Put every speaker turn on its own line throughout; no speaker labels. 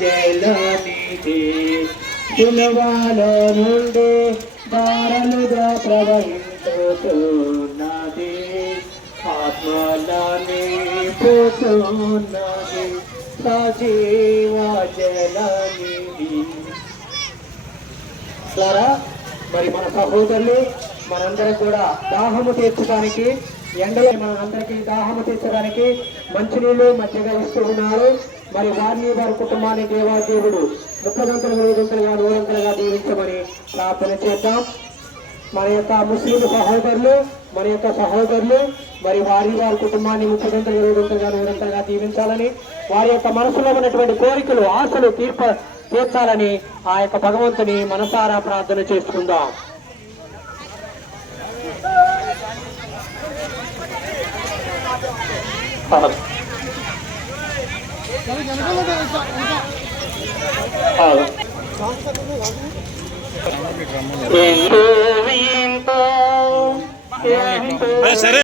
జలనిధి సులవాలో నుండి దారలుగా ప్రవహించుతున్నది. ఆత్మలని పోతున్నది. సజీవ జలనిధి ద్వారా మరి మన సహోదరులు మనందరం కూడా దాహము తీర్చడానికి ఎండలో మనందరికీ దాహము తీర్చడానికి మంచినీళ్ళు మధ్యగా ఇస్తూ ఉన్నారు. మరి వారిని వారి కుటుంబాన్ని దేవాదేవుడు ముప్పదంతలుగా ఐదంతలుగా నూరంతలుగా దీవించమని ప్రార్థన చేద్దాం. మన యొక్క ముస్లిం సహోదరులు మన యొక్క సహోదరులు మరి వారి వారి కుటుంబాన్ని ముప్పదంతలుగా ఐదంతలుగా నూరంతలుగా దీవించాలని వారి యొక్క మనసులో ఉన్నటువంటి కోరికలు ఆశలు తీర్ప తీర్చాలని ఆ యొక్క భగవంతుని మనసారా ప్రార్థన చేసుకుందాం. Thank
సరే.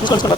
తీసుకోండి